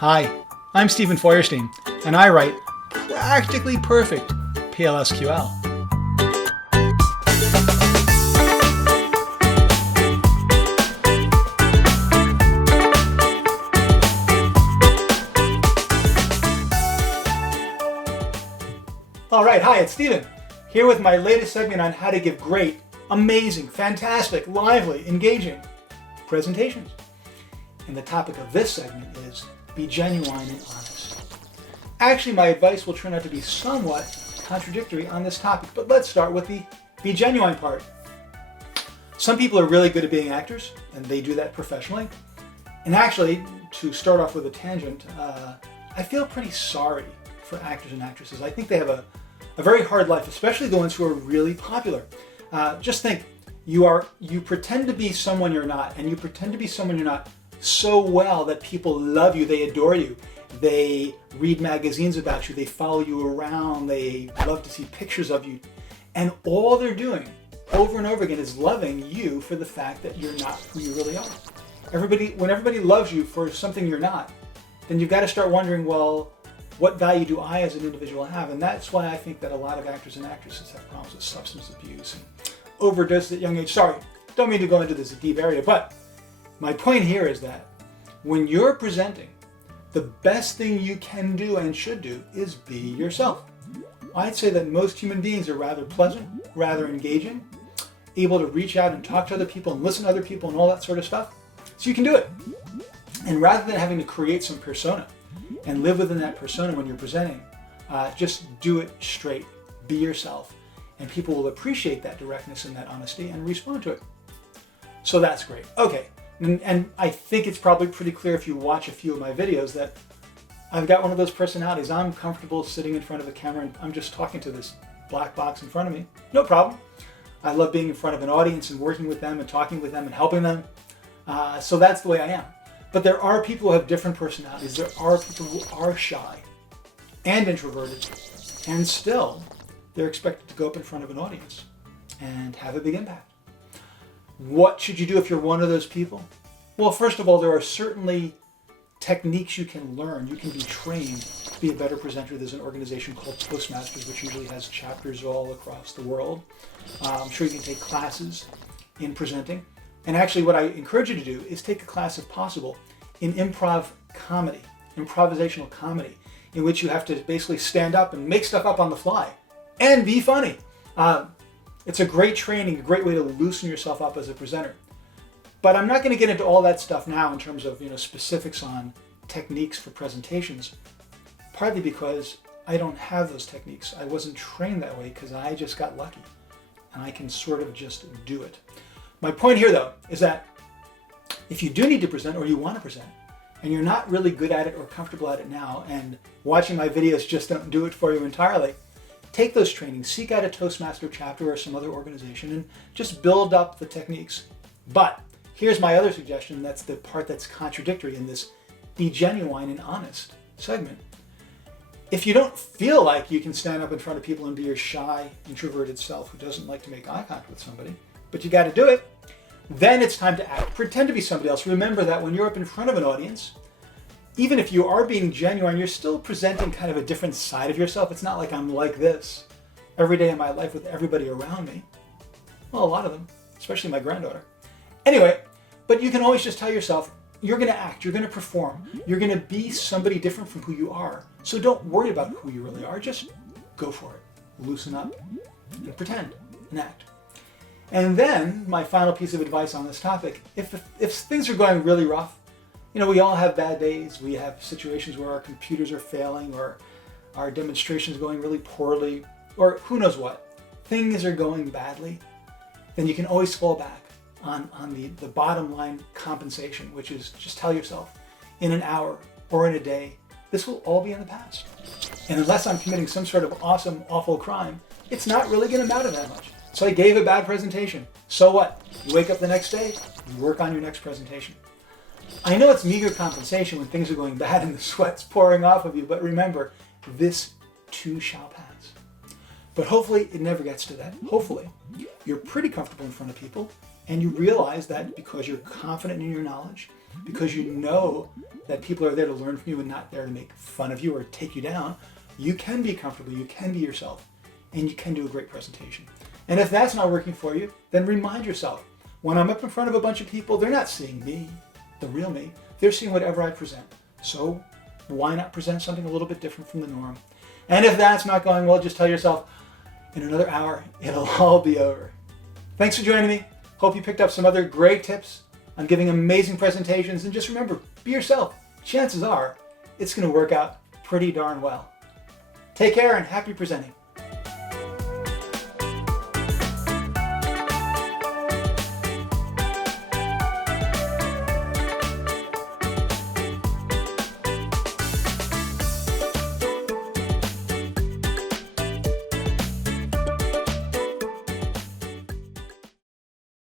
Hi, I'm Stephen Feuerstein, and I write practically perfect PLSQL. All right, hi, it's Stephen, here with my latest segment on how to give great, amazing, fantastic, lively, engaging presentations. And the topic of this segment is be genuine and honest. Actually, my advice will turn out to be somewhat contradictory on this topic, but let's start with the be genuine part. Some people are really good at being actors, and they do that professionally. And actually, to start off with a tangent, I feel pretty sorry for actors and actresses. I think they have a very hard life, especially the ones who are really popular. Just think, you pretend to be someone you're not, and you pretend to be someone you're not so well that people love you, they adore you, they read magazines about you, they follow you around, they love to see pictures of you, and all they're doing over and over again is loving you for the fact that you're not who you really are. When everybody loves you for something you're not, then you've got to start wondering, well, what value do I as an individual have? And that's why I think that a lot of actors and actresses have problems with substance abuse and overdose at young age. Sorry, don't mean to go into this deep area, but my point here is that when you're presenting, the best thing you can do and should do is be yourself. I'd say that most human beings are rather pleasant, rather engaging, able to reach out and talk to other people and listen to other people and all that sort of stuff. So you can do it. And rather than having to create some persona and live within that persona when you're presenting, just do it straight. Be yourself. And people will appreciate that directness and that honesty and respond to it. So that's great. Okay. And I think it's probably pretty clear if you watch a few of my videos that I've got one of those personalities. I'm comfortable sitting in front of a camera and I'm just talking to this black box in front of me. No problem. I love being in front of an audience and working with them and talking with them and helping them. So that's the way I am. But there are people who have different personalities. There are people who are shy and introverted, and still they're expected to go up in front of an audience and have a big impact. What should you do if you're one of those people? Well, first of all, there are certainly techniques you can learn. You can be trained to be a better presenter. There's an organization called Toastmasters, which usually has chapters all across the world. I'm sure you can take classes in presenting. And actually, what I encourage you to do is take a class, if possible, in improvisational comedy, in which you have to basically stand up and make stuff up on the fly and be funny. It's a great training, a great way to loosen yourself up as a presenter. But I'm not going to get into all that stuff now in terms of specifics on techniques for presentations, partly because I don't have those techniques. I wasn't trained that way because I just got lucky, and I can sort of just do it. My point here, though, is that if you do need to present or you want to present, and you're not really good at it or comfortable at it now, and watching my videos just don't do it for you entirely, take those trainings, seek out a Toastmaster chapter or some other organization, and just build up the techniques. But here's my other suggestion, that's the part that's contradictory in this be genuine and honest segment. If you don't feel like you can stand up in front of people and be your shy, introverted self who doesn't like to make eye contact with somebody, but you got to do it, then it's time to act. Pretend to be somebody else. Remember that when you're up in front of an audience, even if you are being genuine, you're still presenting kind of a different side of yourself. It's not like I'm like this every day of my life with everybody around me. Well, a lot of them, especially my granddaughter. Anyway, but you can always just tell yourself, you're going to act, you're going to perform, you're going to be somebody different from who you are. So don't worry about who you really are, just go for it. Loosen up and pretend and act. And then my final piece of advice on this topic, if things are going really rough, we all have bad days, we have situations where our computers are failing or our demonstration's going really poorly, or who knows what, things are going badly, then you can always fall back on the bottom line compensation, which is just tell yourself, in an hour or in a day, this will all be in the past. And unless I'm committing some sort of awesome, awful crime, it's not really going to matter that much. So I gave a bad presentation. So what? You wake up the next day, you work on your next presentation. I know it's meager compensation when things are going bad and the sweat's pouring off of you, but remember, this too shall pass. But hopefully it never gets to that. Hopefully you're pretty comfortable in front of people and you realize that because you're confident in your knowledge because you know that people are there to learn from you and not there to make fun of you or take you down, you can be comfortable, you can be yourself, and you can do a great presentation. And if that's not working for you, then remind yourself, when I'm up in front of a bunch of people, they're not seeing me, the real me. They're seeing whatever I present. So why not present something a little bit different from the norm? And if that's not going well, just tell yourself, in another hour, it'll all be over. Thanks for joining me. Hope you picked up some other great tips on giving amazing presentations. And just remember, be yourself. Chances are, it's going to work out pretty darn well. Take care and happy presenting.